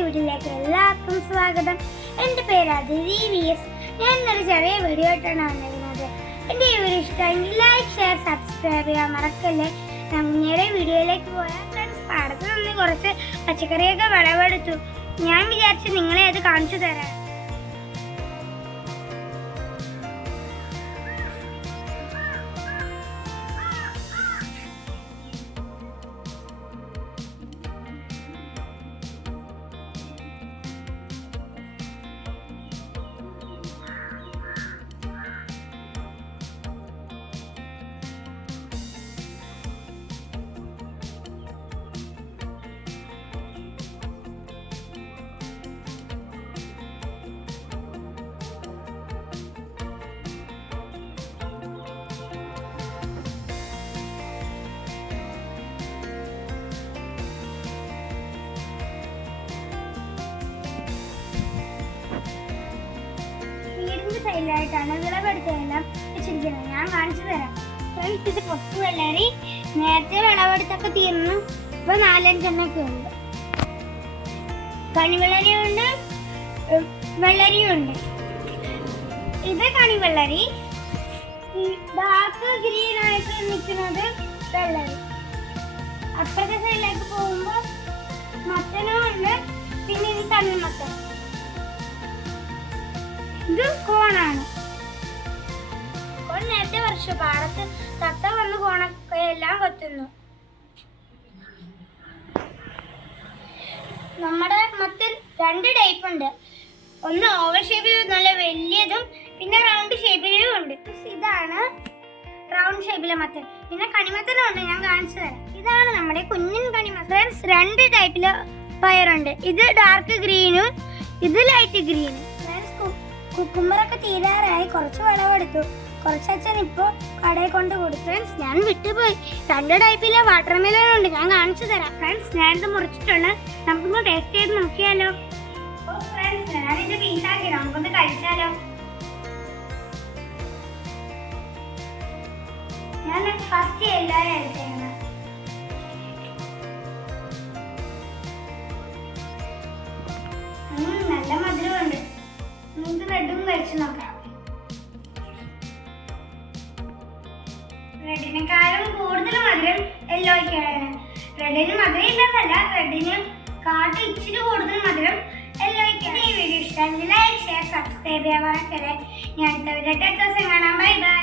വീഡിയോയിലേക്ക് എല്ലാവർക്കും സ്വാഗതം. എൻ്റെ പേര് അതിഥി VS. ഞാൻ ഇന്നൊരു ചെറിയ വീഡിയോ ആയിട്ടാണ് വന്നിരുന്നത്. എൻ്റെ ഈ വീഡിയോ ഇഷ്ടമെങ്കിൽ ലൈക്ക്, ഷെയർ, സബ്സ്ക്രൈബ് ചെയ്യാൻ മറക്കല്ലേ. നമ്മുടെ വീഡിയോയിലേക്ക് പോയാൽ ഫ്രണ്ട്സ്, പാടത്ത് നിന്ന് കുറച്ച് പച്ചക്കറിയൊക്കെ വിളവെടുത്തു. ഞാൻ വിചാരിച്ചു നിങ്ങളെ അത് കാണിച്ചു തരാം. സൈഡിലായിട്ടാണ് വിളവെടുത്തതെല്ലാം വെച്ചിരിക്കുന്നത്. ഞാൻ കാണിച്ചു തരാം ഫ്രണ്ട്സ്. ഇത് പൊട്ടു വെള്ളരി. നേരത്തെ വിളവെടുത്തൊക്കെ തീർന്നു. ഇപ്പൊ 4-5 ഉണ്ട്. കണിവെള്ളരിയുണ്ട്, വെള്ളരിയുണ്ട്. ഇത് കണിവെള്ളരി. ഡാർക്ക് ഗ്രീൻ ആയിട്ട് നിൽക്കുന്നത് വെള്ളരി. അപ്പുറത്തെ സൈഡിലേക്ക് പോകുമ്പോ മത്തനും ഉണ്ട്. പിന്നെ ഇത് തണ്ണിമത്തൻ. ഇത് കോണാണ്. കോൺ നേരത്തെ വർഷം പാടത്ത് തത്ത വന്ന് കോണൊക്കെ എല്ലാം കൊത്തുന്നു. നമ്മുടെ മത്തൻ 2 ടൈപ്പ് ഉണ്ട്. ഒന്ന് ഓവൽ ഷേപ്പിൽ നല്ല വലിയതും പിന്നെ റൗണ്ട് ഷേപ്പിലും ഉണ്ട്. ഇതാണ് റൗണ്ട് ഷേപ്പിലെ മത്തൻ. പിന്നെ കണിമത്തനും ഉണ്ട്. ഞാൻ കാണിച്ചു തരാം. ഇതാണ് നമ്മുടെ കുഞ്ഞൻ കണിമത്തൻ. 2 ടൈപ്പില് പയറുണ്ട്. ഇത് ഡാർക്ക് ഗ്രീനും ഇത് ലൈറ്റ് ഗ്രീനും. കുക്കുമ്പറൊക്കെ തീരാറായി. കുറച്ച് വിളവെടുത്തു. കുറച്ച് അച്ഛൻ ഇപ്പോൾ കടയിൽ കൊണ്ട് കൊടുത്തു. ഫ്രണ്ട്സ്, ഞാൻ വിട്ടുപോയി. 2 ടൈപ്പിലെ വാട്ടർ മെലൺ ഉണ്ട്. ഞാൻ കാണിച്ചു തരാം. ഫ്രണ്ട്സ്, ഞാനിത് മുറിച്ചിട്ടുണ്ട്. നമുക്കൊന്ന് ടേസ്റ്റ് ചെയ്ത് നോക്കിയാലോ? ഫ്രണ്ട്സ്, ഞാനിത് പീസാക്കി. നമുക്കൊന്ന് കഴിച്ചാലോ? ഞാൻ ഫസ്റ്റ് എല്ലാവരും കഴിച്ചേക്കണം. നല്ല മധുരമുണ്ട്. നമുക്ക് റെഡും കഴിച്ചു നോക്കാം. റെഡിനെക്കാളും കൂടുതൽ മധുരം യെല്ലോയ്ക്കാണ്. റെഡിന് മധുരം ഇല്ലെന്നല്ല, റെഡിന് കാട്ട് ഇച്ചിരി കൂടുതൽ മധുരം യെല്ലോയ്ക്കാണ്. ഈ വീഡിയോ ഇഷ്ടമെങ്കിൽ ലൈക്ക്, ഷെയർ, സബ്സ്ക്രൈബ് ചെയ്യാൻ മറക്കല്ലേ. ഞാൻ അടുത്ത വീഡിയോ കാണാം. Bye bye.